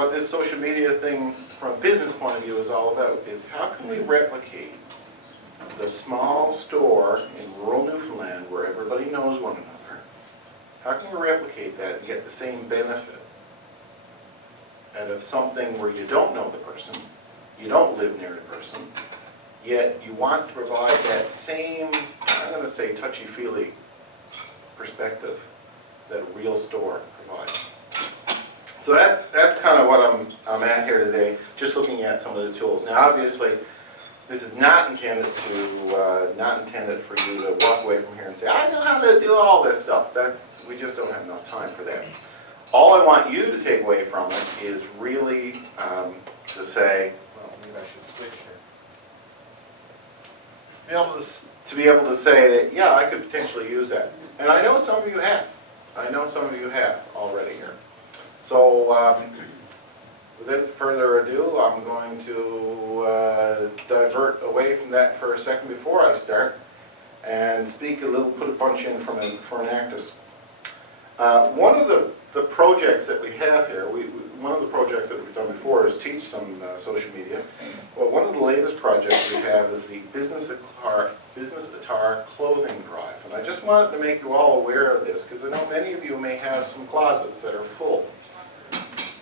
what this social media thing from a business point of view is all about is how can we replicate the small store in rural Newfoundland where everybody knows one another. How can we replicate that and get the same benefit out of something where you don't know the person, you don't live near the person, yet you want to provide that same, I'm going to say touchy-feely perspective that a real store provides. So that's kind of what I'm at here today, just looking at some of the tools. Now obviously, this is not intended for you to walk away from here and say, I know how to do all this stuff. We just don't have enough time for that. All I want you to take away from it is really to say, well, maybe I should switch here. To be able to say that, yeah, I could potentially use that. And I know some of you have. I know some of you have already here. So without further ado, I'm going to divert away from that for a second before I start and speak a little, put a punch in for an actus. One of the projects that we have here, one of the projects that we've done before is teach some social media. Well, one of the latest projects we have is the Business Attire Clothing Drive. And I just wanted to make you all aware of this because I know many of you may have some closets that are full.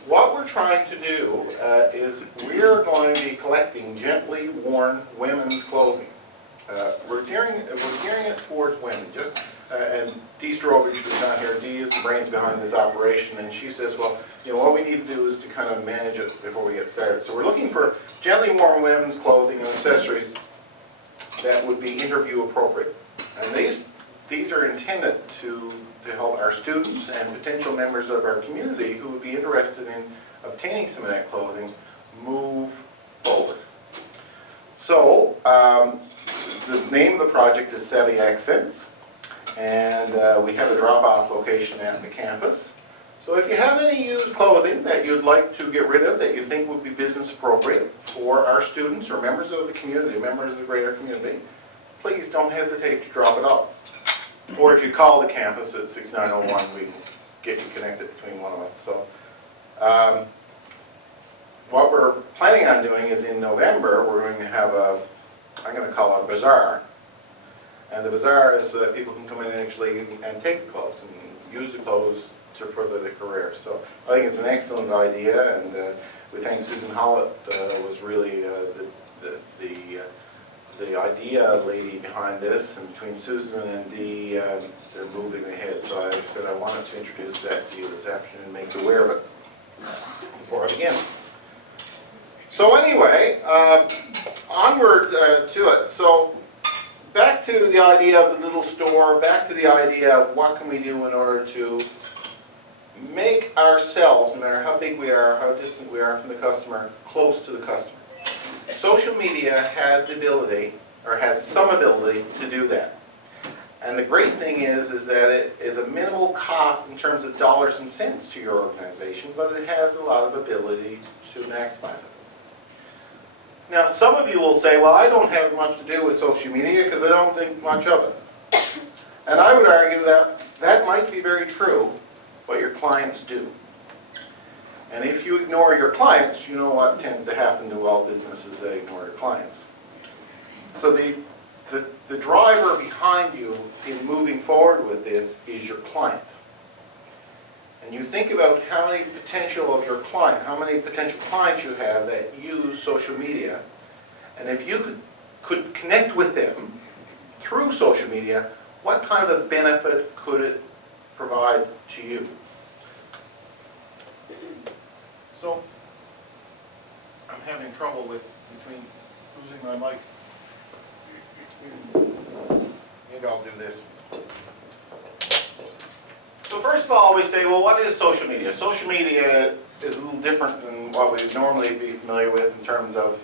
What we're trying to do is we're going to be collecting gently worn women's clothing. We're gearing it towards women. And Dee Strovich, who's not here, Dee is the brains behind this operation, and she says, well, you know, what we need to do is to kind of manage it before we get started. So we're looking for gently worn women's clothing and accessories that would be interview appropriate. And these are intended to help our students and potential members of our community who would be interested in obtaining some of that clothing move forward. So the name of the project is Savvy Accents, and we have a drop-off location at the campus. So if you have any used clothing that you'd like to get rid of that you think would be business appropriate for our students or members of the community, members of the greater community, please don't hesitate to drop it off. Or if you call the campus at 6901, we can get you connected between one of us. So what we're planning on doing is in November, we're going to have I'm going to call it a bazaar. And the bazaar is so that people can come in actually and take the clothes and use the clothes to further their career. So I think it's an excellent idea, and we think Susan Hollett was really the idea lady behind this, and between Susan and Dee, they're moving ahead. So I said I wanted to introduce that to you this afternoon and make you aware of it before I begin. So anyway, onward to it. So back to the idea of the little store, back to the idea of what can we do in order to make ourselves, no matter how big we are, how distant we are from the customer, close to the customer. Social media has the ability, or has some ability, to do that. And the great thing is that it is a minimal cost in terms of dollars and cents to your organization, but it has a lot of ability to maximize it. Now, some of you will say, well, I don't have much to do with social media because I don't think much of it. And I would argue that that might be very true, but your clients do. And if you ignore your clients, you know what tends to happen to all businesses that ignore your clients. So the driver behind you in moving forward with this is your client. And you think about how many potential of your client, how many potential clients you have that use social media, and if you could connect with them through social media, what kind of a benefit could it provide to you? So, I'm having trouble between losing my mic. Maybe I'll do this. So first of all, we say, well, what is social media? Social media is a little different than what we'd normally be familiar with in terms of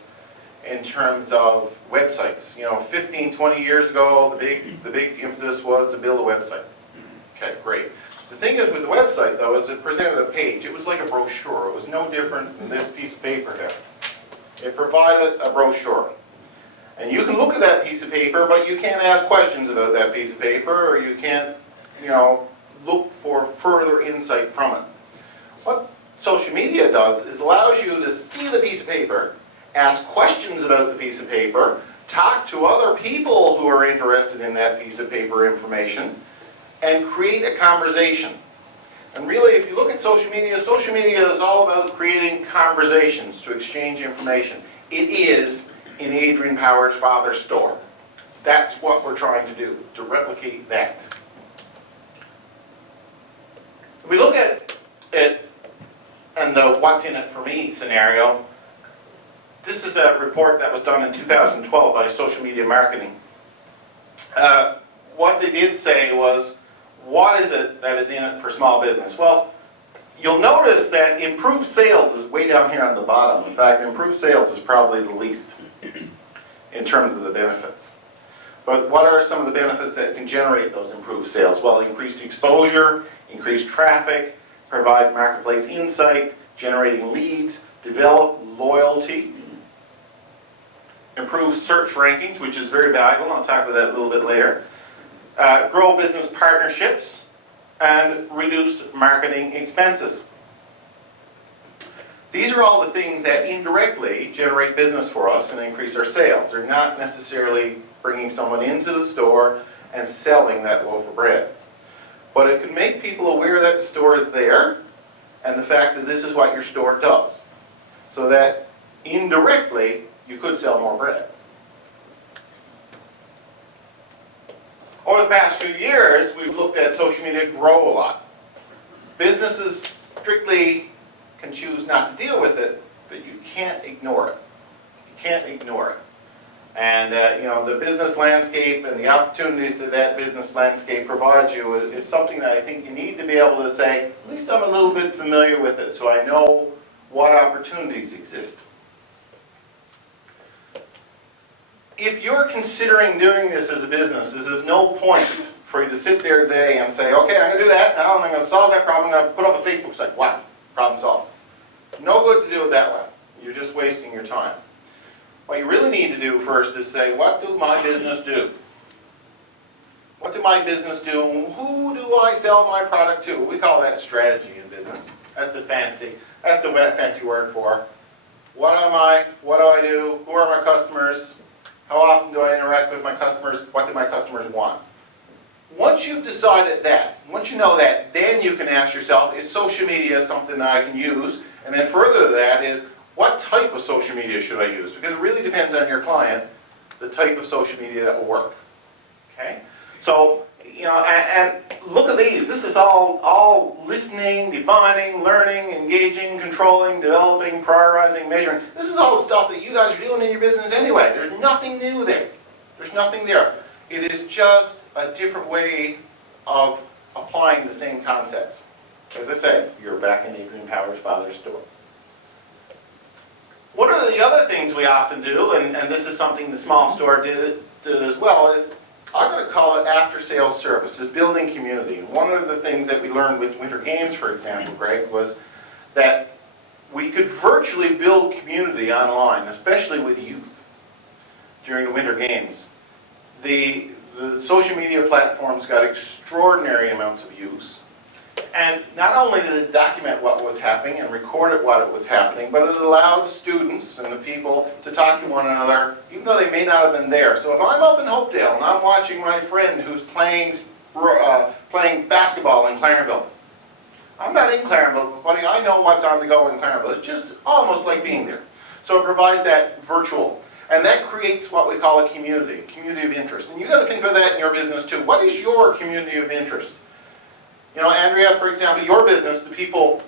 websites. You know, 15, 20 years ago, the big impetus was to build a website. Okay, great. The thing is with the website, though, is it presented a page. It was like a brochure. It was no different than this piece of paper here. It provided a brochure. And you can look at that piece of paper, but you can't ask questions about that piece of paper, or you can't, look for further insight from it. What social media does is allows you to see the piece of paper, ask questions about the piece of paper, talk to other people who are interested in that piece of paper information, and create a conversation. And really, if you look at social media is all about creating conversations to exchange information. It is in Adrian Power's father's store. That's what we're trying to do, to replicate that. If we look at it and the what's in it for me scenario, this is a report that was done in 2012 by Social Media Marketing. What they did say was, what is it that is in it for small business? Well, you'll notice that improved sales is way down here on the bottom. In fact, improved sales is probably the least in terms of the benefits. But what are some of the benefits that can generate those improved sales? Well, increased exposure, increased traffic, provide marketplace insight, generating leads, develop loyalty, improve search rankings, which is very valuable. I'll talk about that a little bit later. Grow business partnerships, and reduced marketing expenses. These are all the things that indirectly generate business for us and increase our sales. They're not necessarily bringing someone into the store and selling that loaf of bread. But it can make people aware that the store is there and the fact that this is what your store does. So that indirectly, you could sell more bread. Over the past few years, we've looked at social media grow a lot. Businesses strictly can choose not to deal with it, but you can't ignore it. You can't ignore it. And the business landscape and the opportunities that that business landscape provides you is something that I think you need to be able to say, at least I'm a little bit familiar with it, so I know what opportunities exist. If you're considering doing this as a business, there's no point for you to sit there today and say, okay, I'm going to do that, now I'm going to solve that problem, I'm going to put up a Facebook site. Wow, problem solved. No good to do it that way. You're just wasting your time. What you really need to do first is say, what do my business do? What do my business do? Who do I sell my product to? We call that strategy in business. That's the fancy word for what am I, what do I do, who are my customers, how often do I interact with my customers, what do my customers want? Once you've decided that, once you know that, then you can ask yourself, is social media something that I can use? And then further to that is, what type of social media should I use? Because it really depends on your client, the type of social media that will work. Okay? So, and look at these. This is all listening, defining, learning, engaging, controlling, developing, prioritizing, measuring. This is all the stuff that you guys are doing in your business anyway. There's nothing new there. There's nothing there. It is just a different way of applying the same concepts. As I said, you're back in Adrian Power's father's store. One of the other things we often do, and this is something the small store did as well, is I'm going to call it after-sales services, building community. And one of the things that we learned with Winter Games, for example, Greg, was that we could virtually build community online, especially with youth, during the Winter Games. The social media platforms got extraordinary amounts of use. And not only did it document what was happening and record it while it was happening, but it allowed students and the people to talk to one another, even though they may not have been there. So if I'm up in Hopedale and I'm watching my friend who's playing basketball in Clarenville, I'm not in Clarenville, but buddy, I know what's on the go in Clarenville. It's just almost like being there. So it provides that virtual. And that creates what we call a community of interest. And you've got to think about that in your business too. What is your community of interest? Andrea, for example, your business, the people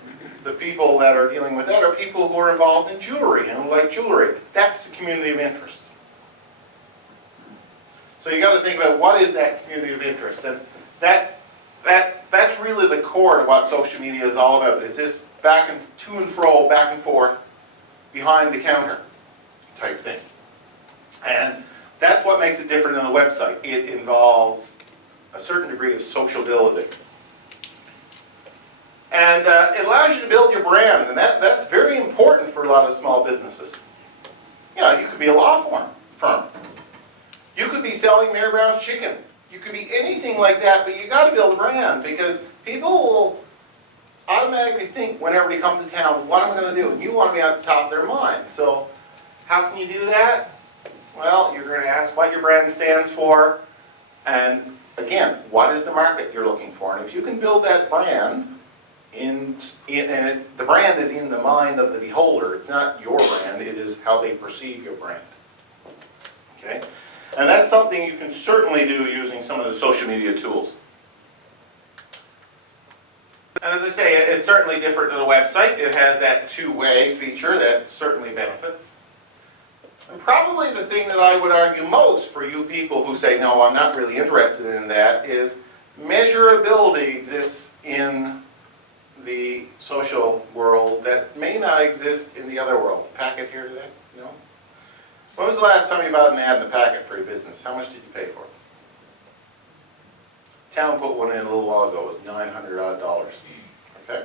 that are dealing with that are people who are involved in jewelry and who like jewelry. That's the community of interest. So you got to think about what is that community of interest, and that's really the core of what social media is all about. Is this back and to and fro, back and forth, behind the counter type thing, and that's what makes it different than the website. It involves a certain degree of sociability. And it allows you to build your brand, and that's very important for a lot of small businesses. You could be a law firm. You could be selling Mary Brown's chicken. You could be anything like that, but you got to build a brand because people automatically think whenever they come to town, what am I going to do? And you want to be at the top of their mind. So how can you do that? Well, you're going to ask what your brand stands for, and again, what is the market you're looking for? And if you can build that brand, the brand is in the mind of the beholder. It's not your brand, it is how they perceive your brand. Okay? And that's something you can certainly do using some of the social media tools. And as I say, it's certainly different than a website. It has that two-way feature that certainly benefits. And probably the thing that I would argue most for you people who say, no, I'm not really interested in that, is measurability exists in the social world that may not exist in the other world. Packet here today? No? When was the last time you bought an ad in a packet for your business? How much did you pay for it? Town put one in a little while ago. It was $900 odd. Okay?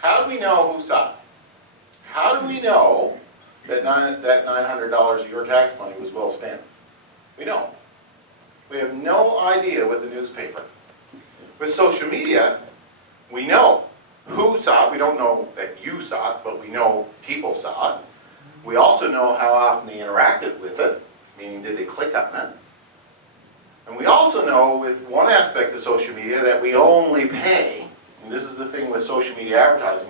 How do we know who saw it? How do we know that $900 of your tax money was well spent? We don't. We have no idea with the newspaper. With social media, we know who saw it. We don't know that you saw it, but we know people saw it. We also know how often they interacted with it, meaning did they click on it. And we also know with one aspect of social media that we only pay, and this is the thing with social media advertising,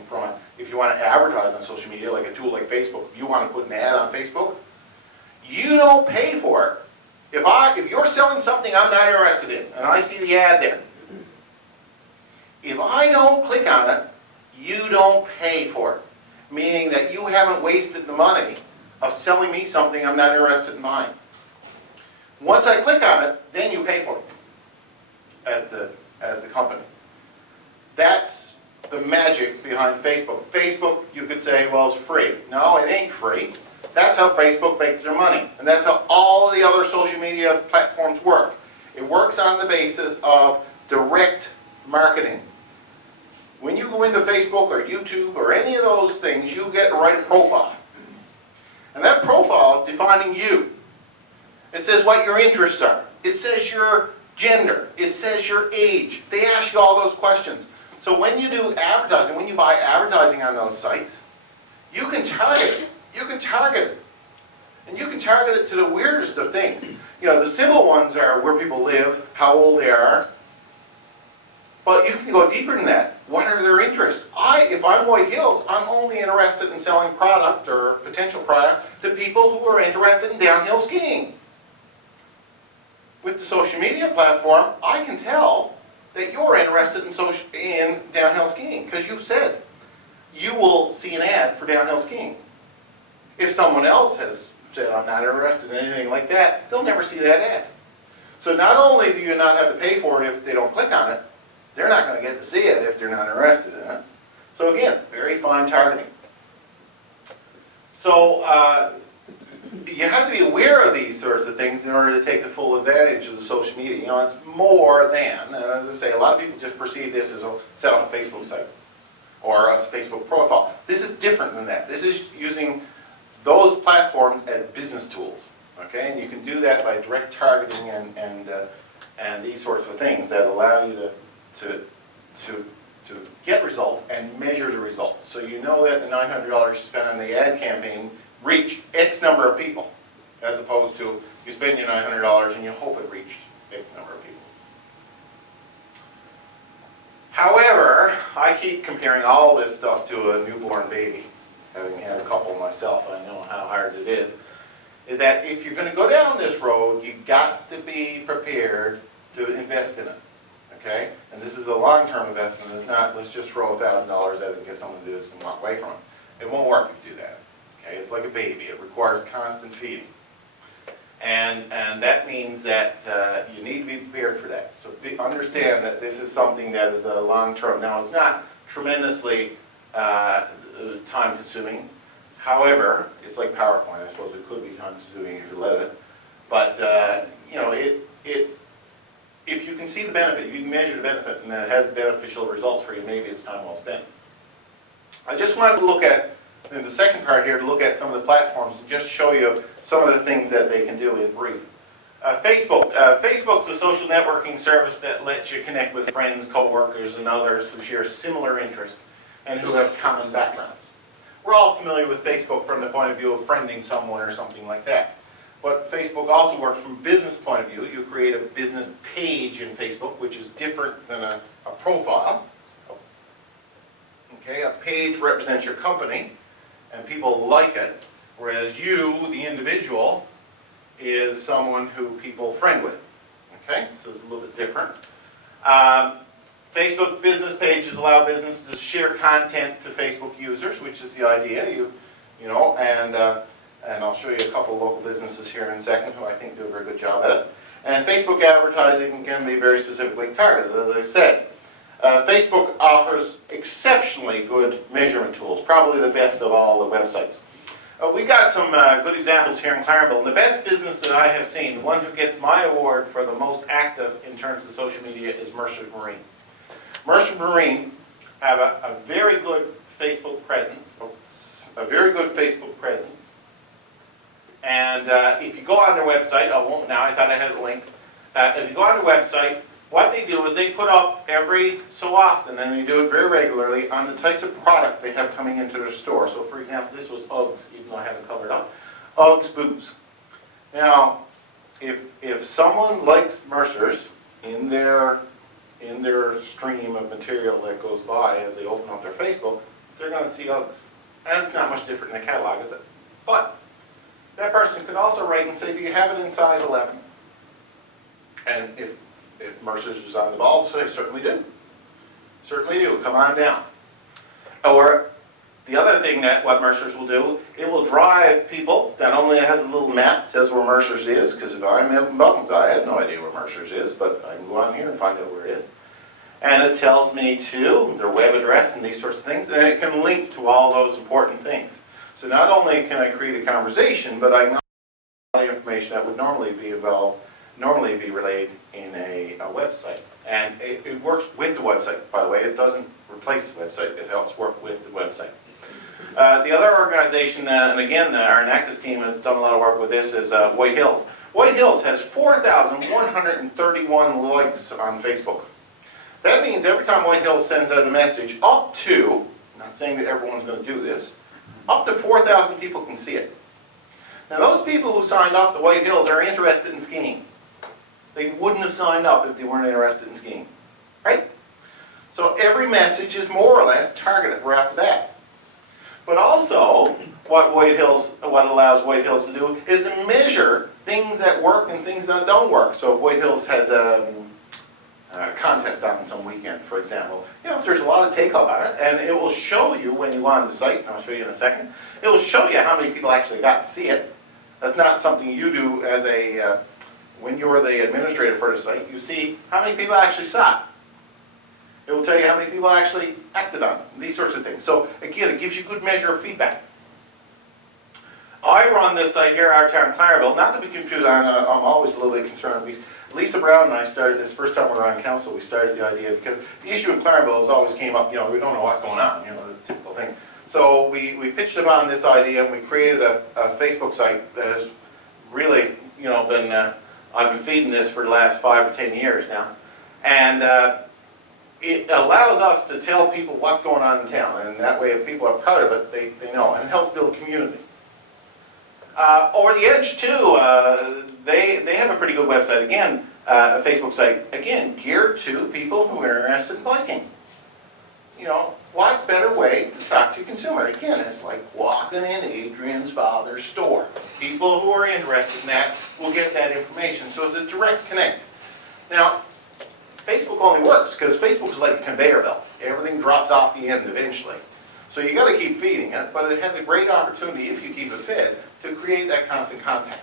if you want to advertise on social media, like a tool like Facebook, if you want to put an ad on Facebook, you don't pay for it. If you're selling something I'm not interested in, and I see the ad there, if I don't click on it, you don't pay for it. Meaning that you haven't wasted the money of selling me something I'm not interested in buying. Once I click on it, then you pay for it as the company. That's the magic behind Facebook. Facebook, you could say, well, it's free. No, it ain't free. That's how Facebook makes their money. And that's how all the other social media platforms work. It works on the basis of direct marketing. When you go into Facebook or YouTube or any of those things, you get to write a profile. And that profile is defining you. It says what your interests are. It says your gender. It says your age. They ask you all those questions. So when you do advertising, when you buy advertising on those sites, you can target it. You can target it. And you can target it to the weirdest of things. You know, the simple ones are where people live, how old they are. But you can go deeper than that. What are their interests? If I'm White Hills, I'm only interested in selling product or potential product to people who are interested in downhill skiing. With the social media platform, I can tell that you're interested in downhill skiing because you said you will see an ad for downhill skiing. If someone else has said, I'm not interested in anything like that, they'll never see that ad. So not only do you not have to pay for it if they don't click on it, they're not going to get to see it if they're not interested in it. So again, very fine targeting. So you have to be aware of these sorts of things in order to take the full advantage of the social media. You know, it's more than, and as I say, a lot of people just perceive this as set up a Facebook site or a Facebook profile. This is different than that. This is using those platforms as business tools. Okay, and you can do that by direct targeting and these sorts of things that allow you to get results and measure the results. So you know that the $900 you spent on the ad campaign reached X number of people, as opposed to you spend your $900 and you hope it reached X number of people. However, I keep comparing all this stuff to a newborn baby. Having had a couple myself, I know how hard it is that if you're going to go down this road, you've got to be prepared to invest in it. Okay? And this is a long-term investment. It's not, let's just throw $1,000 at it and get someone to do this and walk away from it. It won't work if you do that. Okay? It's like a baby. It requires constant feeding. And that means that you need to be prepared for that. So understand that this is something that is a long-term. Now, it's not tremendously time-consuming. However, it's like PowerPoint. I suppose it could be time-consuming if you let it. But, you know, if you can see the benefit, you can measure the benefit, and that has beneficial results for you, maybe it's time well spent. I just wanted to look at, in the second part here, to look at some of the platforms and just show you some of the things that they can do in brief. Facebook's a social networking service that lets you connect with friends, coworkers, and others who share similar interests and who have common backgrounds. We're all familiar with Facebook from the point of view of friending someone or something like that. But Facebook also works from a business point of view. You create a business page in Facebook, which is different than a profile. Okay, a page represents your company, and people like it, whereas you, the individual, is someone who people friend with. Okay, so it's a little bit different. Facebook business pages allow businesses to share content to Facebook users, which is the idea. And I'll show you a couple of local businesses here in a second who I think do a very good job at it. And Facebook advertising can be very specifically targeted, as I said. Facebook offers exceptionally good measurement tools, probably the best of all the websites. We've got some good examples here in Claremont. And the best business that I have seen, the one who gets my award for the most active in terms of social media, is Mercer Marine. Mercer Marine have a very good Facebook presence, And if you go on their website, I won't now, I thought I had it linked. If you go on their website, what they do is they put up every so often, and they do it very regularly, on the types of product they have coming into their store. So for example, this was Uggs, even though I haven't covered up. Uggs boots. Now, if someone likes Mercer's in their stream of material that goes by as they open up their Facebook, they're going to see Uggs. And it's not much different in the catalog, is it? But that person could also write and say, do you have it in size 11? And if Mercer's is on the ball, so they certainly do. Certainly do. Come on down. Or the other thing that what Mercer's will do, it will drive people. Not only it has a little map that says where Mercer's is, because if I'm in Buttons, I have no idea where Mercer's is, but I can go on here and find out where it is. And it tells me to their web address and these sorts of things, and it can link to all those important things. So not only can I create a conversation, but I can also get information that would normally be relayed in a website. And it works with the website, by the way. It doesn't replace the website. It helps work with the website. The other organization, and again, our Enactus team has done a lot of work with this, is White Hills. White Hills has 4,131 likes on Facebook. That means every time White Hills sends out a message, up to, I'm not saying that everyone's going to do this, up to 4,000 people can see it. Now those people who signed up to White Hills are interested in skiing. They wouldn't have signed up if they weren't interested in skiing, right? So every message is more or less targeted right after that. But also, what allows White Hills to do is to measure things that work and things that don't work. So if White Hills has a contest on some weekend, for example, if there's a lot of take-up on it, and it will show you when you go on the site, and I'll show you in a second, it will show you how many people actually got to see it. That's not something you do as when you're the administrator for the site. You see how many people actually saw it. It will tell you how many people actually acted on it, these sorts of things. So again, it gives you a good measure of feedback. I run this site here, Our Town Clareville, not to be confused, I'm always a little bit concerned. Lisa Brown and I started this first time we were on council. We started the idea because the issue in Clareville has always came up, we don't know what's going on, the typical thing. So we pitched upon this idea and we created a Facebook site that has really, I've been feeding this for the last 5 or 10 years now. And it allows us to tell people what's going on in town. And that way, if people are part of it, they know. And it helps build community. Over the Edge, too, they have a pretty good website. Again, a Facebook site, again, geared to people who are interested in biking. What better way to talk to a consumer? Again, it's like walking in Adrian's father's store. People who are interested in that will get that information. So it's a direct connect. Now, Facebook only works because Facebook is like a conveyor belt. Everything drops off the end eventually. So you got to keep feeding it, but it has a great opportunity, if you keep it fed, to create that constant contact.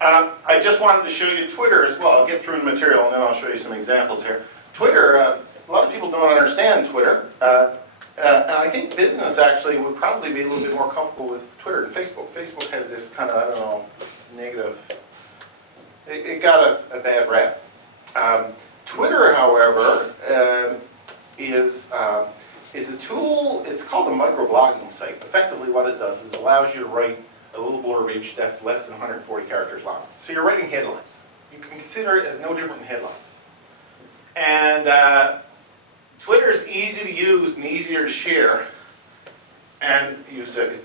I just wanted to show you Twitter as well. I'll get through the material and then I'll show you some examples here. Twitter, a lot of people don't understand Twitter, and I think business actually would probably be a little bit more comfortable with Twitter than Facebook. Facebook has this kind of, negative, it got a bad rap. Twitter, however, is a tool. It's called a microblogging site. Effectively what it does is allows you to write a little blurb that's less than 140 characters long. So you're writing headlines. You can consider it as no different than headlines. And Twitter is easy to use and easier to share. And you said,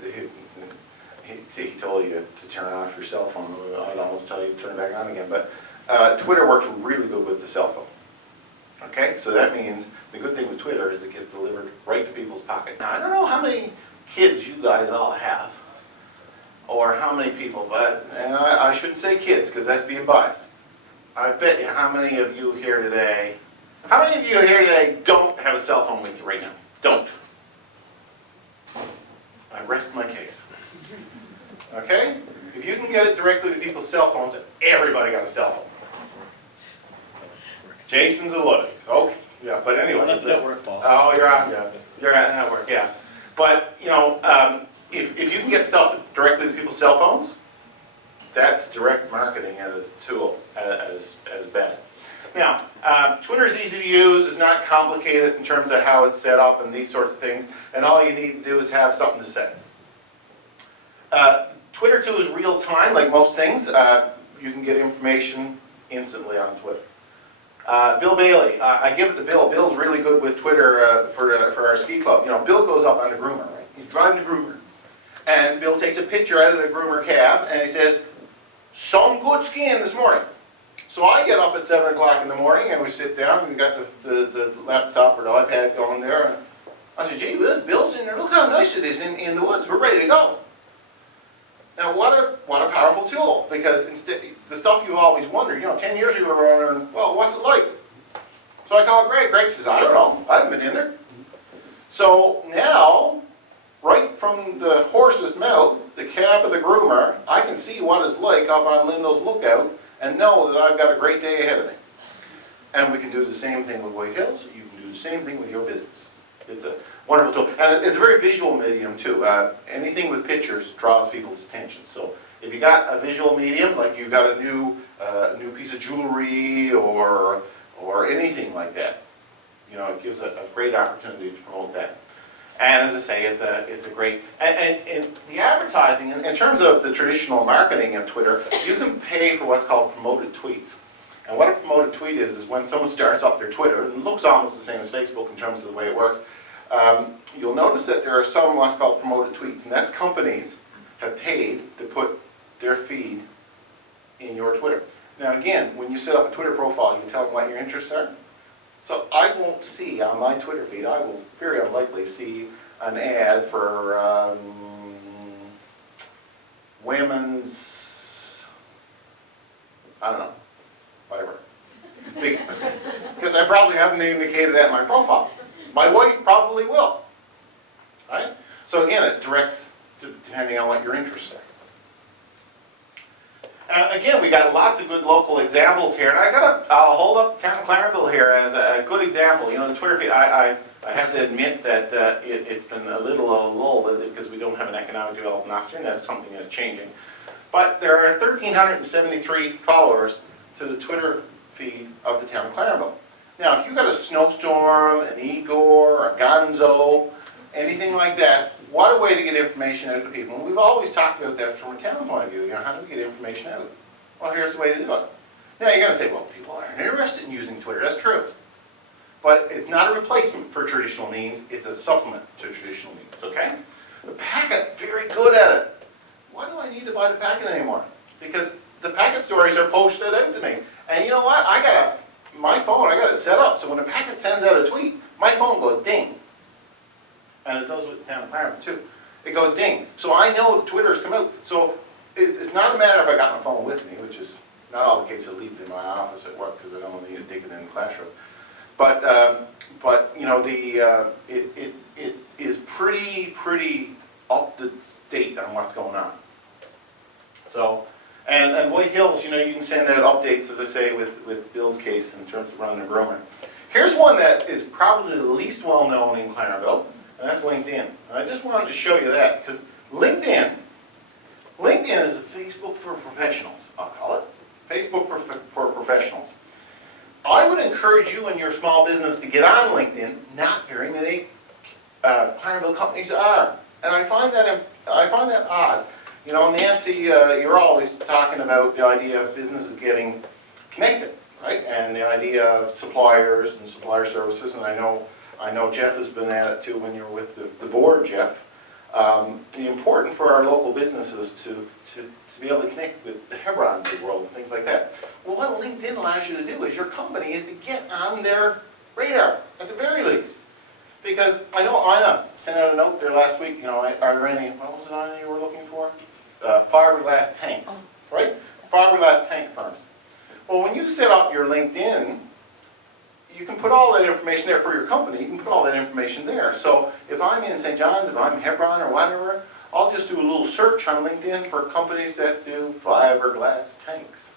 he told you to turn off your cell phone. I'd almost tell you to turn it back on again. But Twitter works really good with the cell phone. Okay, so that means the good thing with Twitter is it gets delivered right to people's pocket. Now, I don't know how many kids you guys all have, or how many people, but and I shouldn't say kids because that's being biased. I bet you how many of you here today, don't have a cell phone with you right now? Don't. I rest my case. Okay? If you can get it directly to people's cell phones, everybody got a cell phone. Jason's a Luddite. Okay. Yeah, but anyway. Well, that's network, Paul. Oh, you're on. Yeah. You're at network, yeah. But, you know, if you can get stuff directly to people's cell phones, that's direct marketing as a tool, as best. Now, Twitter is easy to use, it's not complicated in terms of how it's set up and these sorts of things, and all you need to do is have something to say. Twitter, too, is real time, like most things. You can get information instantly on Twitter. Bill Bailey, I give it to Bill. Bill's really good with Twitter for our ski club. You know, Bill goes up on the groomer, right? He's driving the groomer. And Bill takes a picture out of the groomer cab, and he says, some good skiing this morning. So I get up at 7 o'clock in the morning, and we sit down, and we got the laptop or the iPad going there, and I said, gee, Bill's in there. Look how nice it is in the woods. We're ready to go. Now, what a powerful tool, because instead, the stuff you've always wondered, you know, 10 years ago, we were wondering, well, what's it like? So I called Greg. Greg says, I don't know. I haven't been in there. So now, right from the horse's mouth, the cab of the groomer, I can see what it's like up on Lindell's Lookout and know that I've got a great day ahead of me. And we can do the same thing with White Hills. You can do the same thing with your business. It's a wonderful tool. And it's a very visual medium, too. Anything with pictures draws people's attention. So if you got a visual medium, like you got a new piece of jewelry or anything like that, you know, it gives a great opportunity to promote that. And as I say, it's a great, and the advertising, in terms of the traditional marketing of Twitter, you can pay for what's called promoted tweets. And what a promoted tweet is when someone starts up their Twitter, and it looks almost the same as Facebook in terms of the way it works, you'll notice that there are some what's called promoted tweets, and that's companies have paid to put their feed in your Twitter. Now again, when you set up a Twitter profile, you tell them what your interests are. So I won't see on my Twitter feed, I will very unlikely see an ad for women's, I don't know, whatever. Because I probably haven't indicated that in my profile. My wife probably will, right? So again, it directs depending on what your interests are. Again, we got lots of good local examples here, and I'll hold up Town of Clarenville here as a good example. You know, the Twitter feed, I have to admit that it's been a little lull because we don't have an economic development officer, and that's something that's changing. But there are 1,373 followers to the Twitter feed of the Town of Clarenville. Now, if you've got a snowstorm, an Igor, a Gonzo, anything like that, what a way to get information out to people. And we've always talked about that from a town point of view. You know, how do we get information out? Well, here's the way to do it. Now, you're going to say, well, people aren't interested in using Twitter. That's true. But it's not a replacement for traditional means. It's a supplement to traditional means, okay? The packet, very good at it. Why do I need to buy the packet anymore? Because the packet stories are posted out to me. And you know what? My phone, I got it set up so when the packet sends out a tweet, my phone goes ding. And it does with the Town of Clarenville too. It goes ding. So I know Twitter's come out. So it's not a matter if I got my phone with me, which is not all the case. I leave it in my office at work because I don't need to dig it in the classroom. But you know, it is pretty up to date on what's going on. So, and White Hills, you know, you can send out updates, as I say, with Bill's case in terms of running a groomer. Here's one that is probably the least well known in Clarenville, and that's LinkedIn. And I just wanted to show you that because LinkedIn is a Facebook for professionals, I'll call it. Facebook for professionals. I would encourage you and your small business to get on LinkedIn. Not very many Clarenville companies are, and I find that odd. You know, Nancy, you're always talking about the idea of businesses getting connected, right? And the idea of suppliers and supplier services, and I know Jeff has been at it too when you were with the board, Jeff. The important for our local businesses to be able to connect with the Hebrons of the world and things like that. Well, what LinkedIn allows you to do is your company is to get on their radar, at the very least. Because I know Ina sent out a note there last week, you know, are there any, what was it, Ina, you were looking for? Fiberglass tanks, right? Fiberglass tank firms. Well, when you set up your LinkedIn, you can put all that information there for your company. You can put all that information there. So if I'm in St. John's, if I'm Hebron or whatever, I'll just do a little search on LinkedIn for companies that do fiberglass tanks.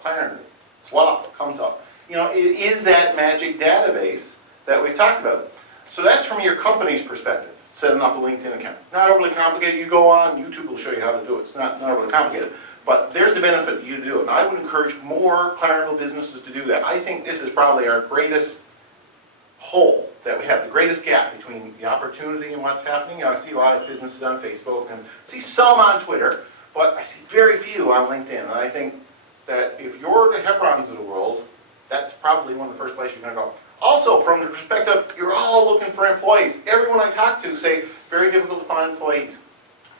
Clarendon, voila, comes up. You know, it is that magic database that we talked about. So that's from your company's perspective, setting up a LinkedIn account. Not overly complicated. You go on, YouTube will show you how to do it. It's not overly complicated. But there's the benefit that you do it. And I would encourage more Clarendon businesses to do that. I think this is probably our greatest hole that we have, the greatest gap between the opportunity and what's happening. You know, I see a lot of businesses on Facebook and see some on Twitter, but I see very few on LinkedIn. And I think that if you're the Hebrons of the world, that's probably one of the first places you're going to go. Also, from the perspective, you're all looking for employees. Everyone I talk to say, very difficult to find employees.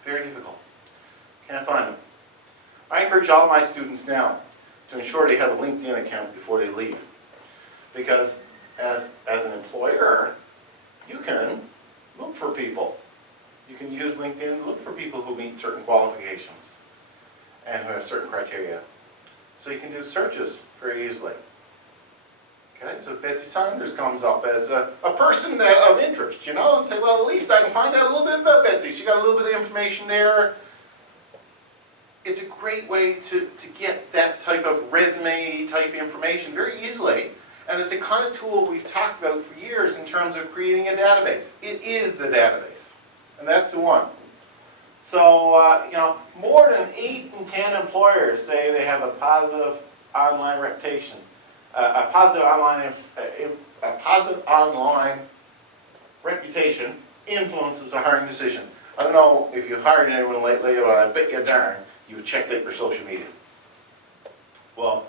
Very difficult. Can't find them. I encourage all my students now to ensure they have a LinkedIn account before they leave. Because as an employer, you can look for people. You can use LinkedIn to look for people who meet certain qualifications and who have certain criteria. So you can do searches very easily. Okay, so Betsy Saunders comes up as a person of interest, you know, and say, well, at least I can find out a little bit about Betsy. She got a little bit of information there. It's a great way to get that type of resume type information very easily. And it's the kind of tool we've talked about for years in terms of creating a database. It is the database. And that's the one. So, you know, more than 8 in 10 employers say they have a positive online reputation. A positive online reputation influences a hiring decision. I don't know if you've hired anyone lately, but I bet you darn you've checked out your social media. Well,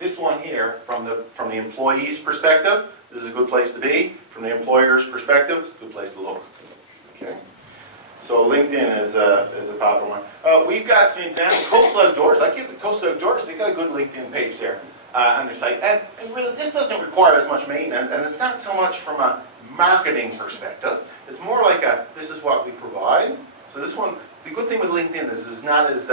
this one here, from the employee's perspective, this is a good place to be. From the employer's perspective, it's a good place to look. Okay. So LinkedIn is a popular one. We've got some examples. Coastal Outdoors. I give the Coastal Outdoors. They've got a good LinkedIn page there on their site. And really, this doesn't require as much maintenance, and it's not so much from a marketing perspective. It's more like this is what we provide. So this one, the good thing with LinkedIn is it's not as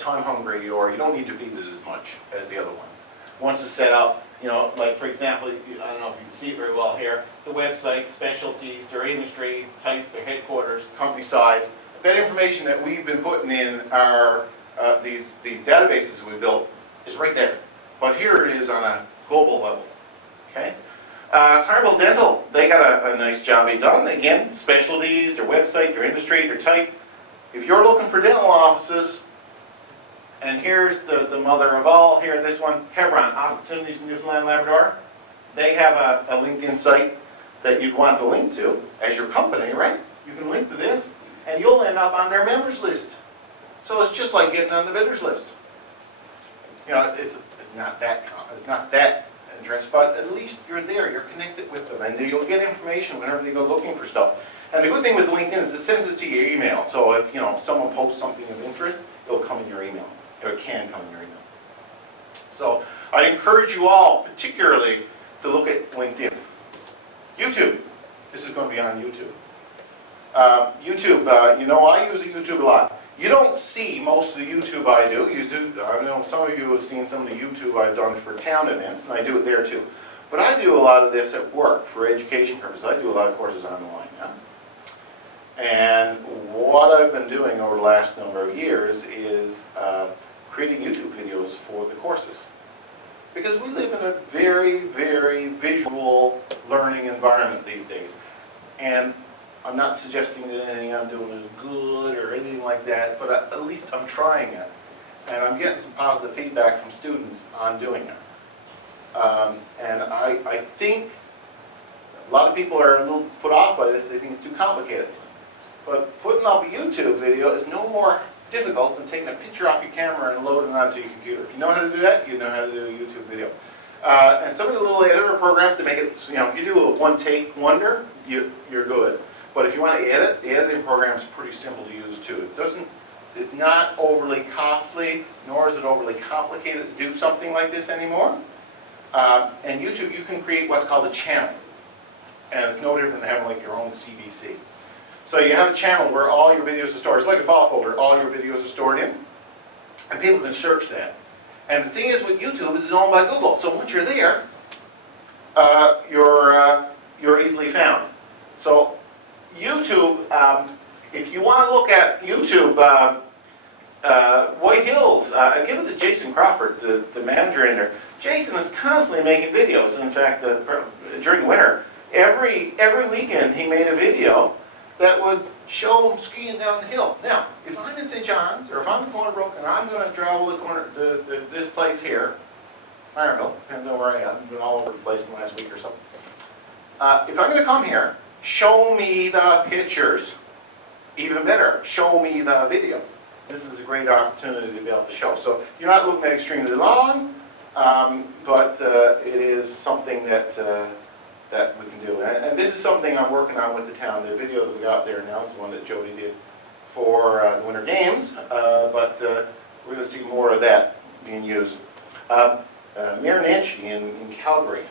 time hungry, or you don't need to feed it as much as the other ones. Once it's set up, you know, like for example, I don't know if you can see it very well here, the website, specialties, their industry, type, their headquarters, company size, that information that we've been putting in our these databases we built is right there. But here it is on a global level. Okay. Carnival Dental, they got a nice job they done. Again, specialties, their website, their industry, their type. If you're looking for dental offices, and here's the mother of all, here, this one, Hebron, Opportunities in Newfoundland and Labrador. They have a LinkedIn site that you'd want to link to as your company, right? You can link to this, and you'll end up on their members list. So it's just like getting on the bidders list. You know, it's not that interesting, but at least you're there, you're connected with them, and you'll get information whenever they go looking for stuff. And the good thing with LinkedIn is it sends it to your email. So if someone posts something of interest, it'll come in your email, or it can come in your email. So I encourage you all, particularly, to look at LinkedIn. YouTube. This is going to be on YouTube. YouTube. I use YouTube a lot. You don't see most of the YouTube I do. I know some of you have seen some of the YouTube I've done for town events, and I do it there too. But I do a lot of this at work for education purposes. I do a lot of courses online now. And what I've been doing over the last number of years is creating YouTube videos for the courses. Because we live in a very, very visual learning environment these days. And I'm not suggesting that anything I'm doing is good or anything like that, but at least I'm trying it. And I'm getting some positive feedback from students on doing it. And I think a lot of people are a little put off by this. They think it's too complicated. But putting up a YouTube video is no more difficult than taking a picture off your camera and loading it onto your computer. If you know how to do that, you know how to do a YouTube video. And some of the little editor programs to make it, you know, if you do a one-take wonder, you're good. But if you want to edit, the editing program is pretty simple to use too. It's not overly costly, nor is it overly complicated to do something like this anymore. And YouTube, you can create what's called a channel. And it's no different than having like your own CBC. So you have a channel where all your videos are stored. It's like a file folder, all your videos are stored in. And people can search that. And the thing is with YouTube, is it's owned by Google. So once you're there, you're easily found. So YouTube, if you want to look at YouTube, White Hills, give it to Jason Crawford, the manager in there. Jason is constantly making videos. In fact, during winter, every weekend he made a video that would show him skiing down the hill. Now, if I'm in St. John's, or if I'm in Corner Brook, and I'm going to travel this place here, Ironville, depends on where I am, I've been all over the place in the last week or so. If I'm going to come here, show me the pictures. Even better, show me the video. This is a great opportunity to be able to show. So you're not looking at extremely long, but it is something that we can do. And this is something I'm working on with the town. The video that we got there now is the one that Jody did for the Winter Games, but we're going to see more of that being used. Mayor Nancy in Calgary,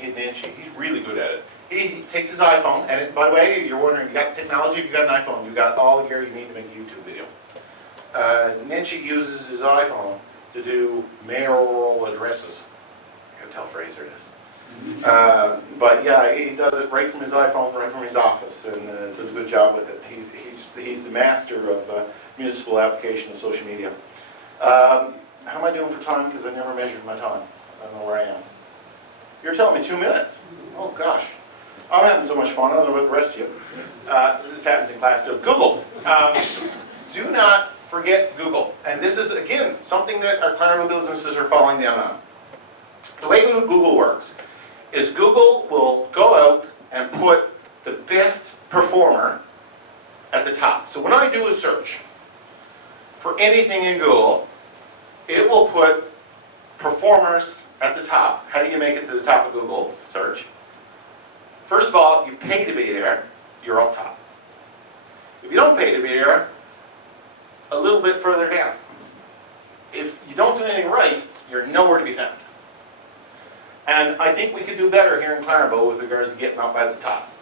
Nancy, he's really good at it. He takes his iPhone, and by the way, you're wondering, you got technology, you got an iPhone, you got all the gear you need to make a YouTube video. Nancy uses his iPhone to do mayoral addresses. I can tell Fraser this. But yeah, he does it right from his iPhone, right from his office, and does a good job with it. He's the master of municipal application of social media. How am I doing for time? Because I never measured my time. I don't know where I am. You're telling me 2 minutes? Oh gosh. I'm having so much fun. I don't know about the rest of you. This happens in class too. Google. Do not forget Google. And this is, again, something that our Claremont businesses are falling down on. The way Google works is Google will go out and put the best performer at the top. So when I do a search for anything in Google, it will put performers at the top. How do you make it to the top of Google search? First of all, you pay to be there, you're up top. If you don't pay to be there, a little bit further down. If you don't do anything right, you're nowhere to be found. And I think we could do better here in Claremont with regards to getting up at the top.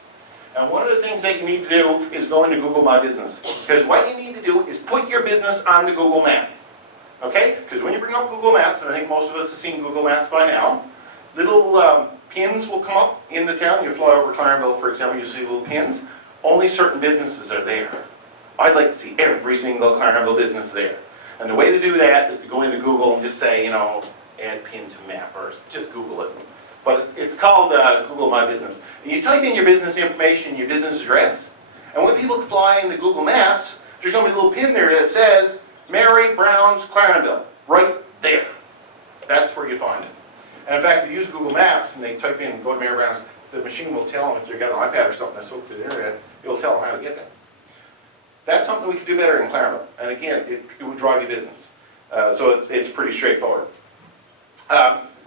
And one of the things that you need to do is go into Google My Business. Because what you need to do is put your business on the Google map. Okay? Because when you bring up Google Maps, and I think most of us have seen Google Maps by now, little pins will come up in the town. You fly over Claremont, for example, you see little pins. Only certain businesses are there. I'd like to see every single Claremont business there. And the way to do that is to go into Google and just say, you know, add pin to map, or just Google it. But it's called Google My Business. And you type in your business information, your business address, and when people fly into Google Maps, there's going to be a little pin there that says Mary Brown's Claremont, right there. That's where you find it. And in fact, if you use Google Maps and they type in, go to Mary Brown's, the machine will tell them if they've got an iPad or something that's hooked to the internet, it'll tell them how to get there. That's something we could do better in Claremont. And again, it would drive you business. So it's pretty straightforward.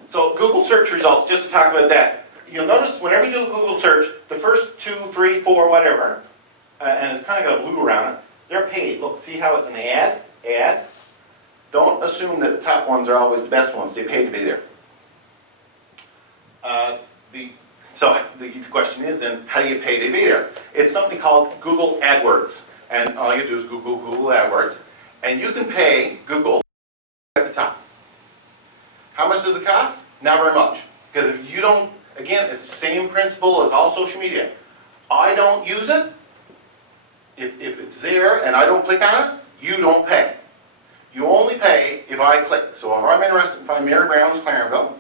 So Google search results, just to talk about that. You'll notice whenever you do a Google search, the first 2, 3, 4, whatever, and it's kind of got a blue around it, they're paid. Look, see how it's an ad? Don't assume that the top ones are always the best ones. They pay to be there. So the question is then, how do you pay to be there? It's something called Google Adwords. And all you do is Google Adwords. And you can pay Google at the top. How much does it cost? Not very much. Because if you don't, again, it's the same principle as all social media. I don't use it. If it's there and I don't click on it, you don't pay. You only pay if I click. So if I'm interested in finding Mary Brown's Claremont,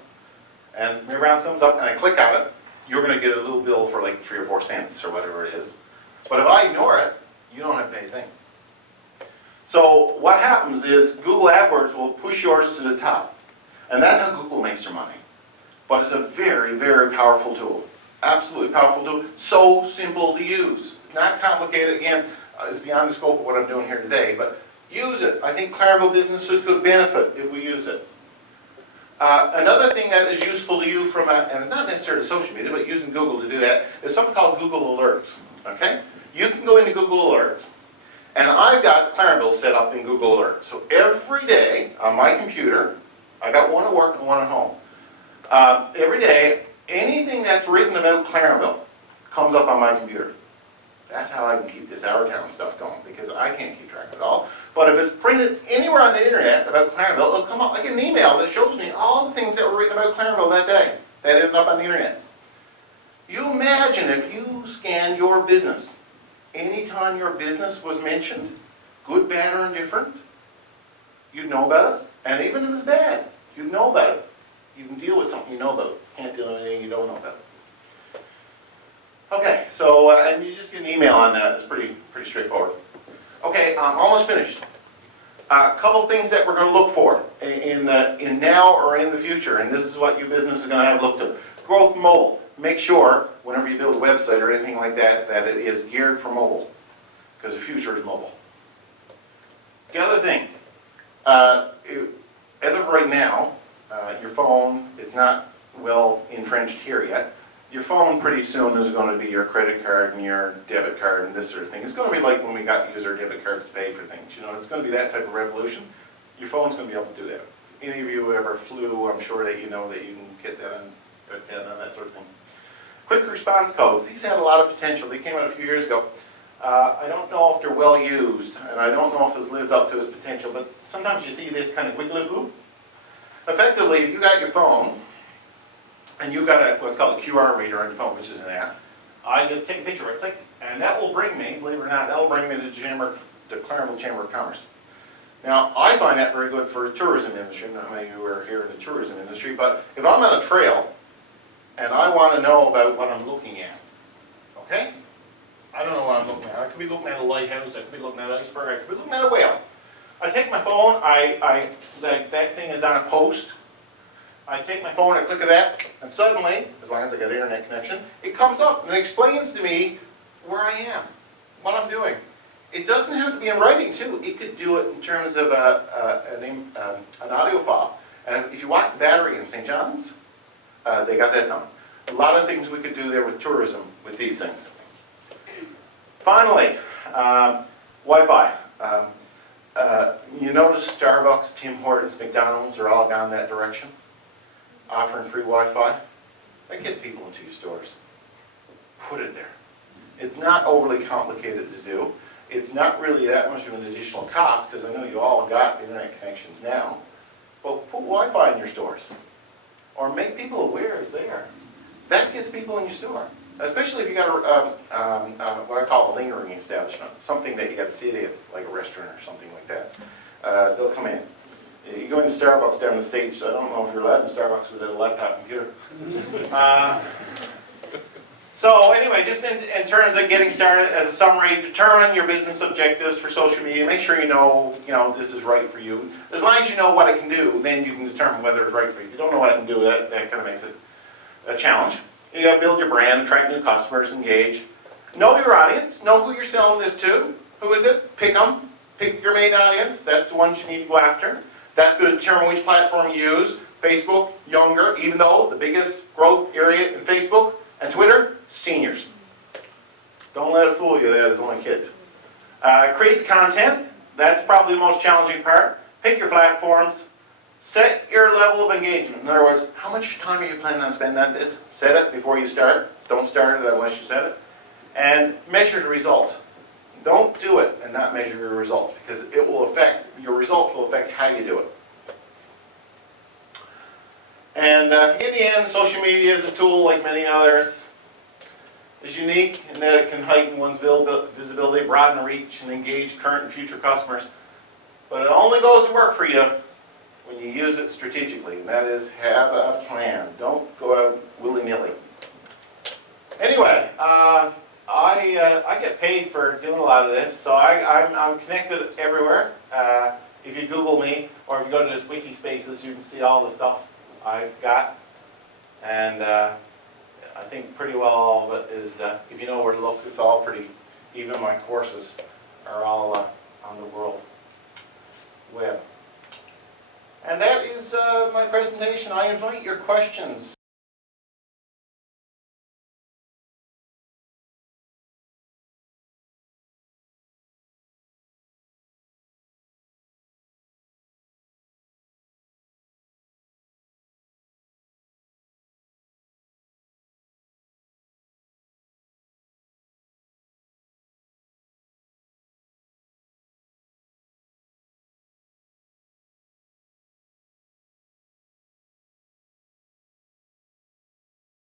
and Mary Brown's comes up and I click on it, you're going to get a little bill for like 3 or 4 cents or whatever it is. But if I ignore it, you don't have to pay a thing. So what happens is Google AdWords will push yours to the top. And that's how Google makes their money. But it's a very, very powerful tool. Absolutely powerful tool. So simple to use. It's not complicated. Again, it's beyond the scope of what I'm doing here today, but use it. I think Claremont businesses could benefit if we use it. Another thing that is useful to you and it's not necessarily social media, but using Google to do that, is something called Google Alerts, okay? You can go into Google Alerts, and I've got Claremont set up in Google Alerts. So every day on my computer, I got one at work and one at home. Every day, anything that's written about Claremont comes up on my computer. That's how I can keep this Our Town stuff going, because I can't keep track of it all. But if it's printed anywhere on the internet about Claremont, it'll come up. I get an email that shows me all the things that were written about Claremont that day that ended up on the internet. You imagine if you scanned your business, anytime your business was mentioned, good, bad, or indifferent, you'd know about it. And even if it's bad, you'd know about it. You can deal with something you know about. Can't deal with anything you don't know about. Okay, so, and you just get an email on that. It's pretty straightforward. Okay, I'm almost finished. A couple things that we're going to look for in now or in the future, and this is what your business is going to have looked at. Growth mobile. Make sure, whenever you build a website or anything like that, that it is geared for mobile, because the future is mobile. The other thing, as of right now, your phone is not well entrenched here yet. Your phone pretty soon is going to be your credit card and your debit card and this sort of thing. It's going to be like when we got to use our debit cards to pay for things. You know, it's going to be that type of revolution. Your phone's going to be able to do that. Any of you who ever flew, I'm sure that you know that you can get that on that sort of thing. Quick response codes. These had a lot of potential. They came out a few years ago. I don't know if they're well used, and I don't know if it's lived up to its potential, but sometimes you see this kind of wiggly-boo. Effectively, if you got your phone, and you've got what's called a QR reader on your phone, which is an app, I just take a picture, right click, and that will bring me, believe it or not, that will bring me to the Claremont Chamber of Commerce. Now, I find that very good for the tourism industry. I don't know how many of you are here in the tourism industry, but if I'm on a trail, and I want to know about what I'm looking at, okay? I don't know what I'm looking at. I could be looking at a lighthouse, I could be looking at an iceberg, I could be looking at a whale. I take my phone, that thing is on a post. I take my phone, I click on that, and suddenly, as long as I get an internet connection, it comes up and it explains to me where I am, what I'm doing. It doesn't have to be in writing too. It could do it in terms of an audio file. And if you watch the Battery in St. John's, they got that done. A lot of things we could do there with tourism with these things. Finally, Wi-Fi. You notice Starbucks, Tim Hortons, McDonald's are all gone that direction, offering free Wi-Fi. That gets people into your stores. Put it there. It's not overly complicated to do. It's not really that much of an additional cost, because I know you all got internet connections now. But put Wi-Fi in your stores. Or make people aware it's there. That gets people in your store. Especially if you got what I call a lingering establishment. Something that you got to sit in, like a restaurant or something like that. They'll come in. You go into Starbucks down the stage, so I don't know if you're allowed in Starbucks with a laptop computer. So anyway, just in terms of getting started, as a summary, determine your business objectives for social media. Make sure you know this is right for you. As long as you know what it can do, then you can determine whether it's right for you. If you don't know what it can do, that kind of makes it a challenge. You got to build your brand, attract new customers, engage. Know your audience. Know who you're selling this to. Who is it? Pick them. Pick your main audience. That's the ones you need to go after. That's going to determine which platform you use. Facebook, younger, even though the biggest growth area in Facebook and Twitter, seniors. Don't let it fool you that it's only kids. Create the content. That's probably the most challenging part. Pick your platforms. Set your level of engagement. In other words, how much time are you planning on spending on this? Set it before you start. Don't start it unless you set it. And measure the results. Don't do it and not measure your results, because it will affect, your results will affect how you do it. And in the end, social media is a tool like many others. It's unique in that it can heighten one's visibility, broaden reach, and engage current and future customers. But it only goes to work for you when you use it strategically, and that is have a plan. Don't go out willy-nilly. Anyway, I get paid for doing a lot of this, so I'm connected everywhere. If you Google me, or if you go to this wiki spaces, you can see all the stuff I've got. And I think pretty well all of it is, if you know where to look, it's all pretty Even my courses are all on the World Web. And that is my presentation. I invite your questions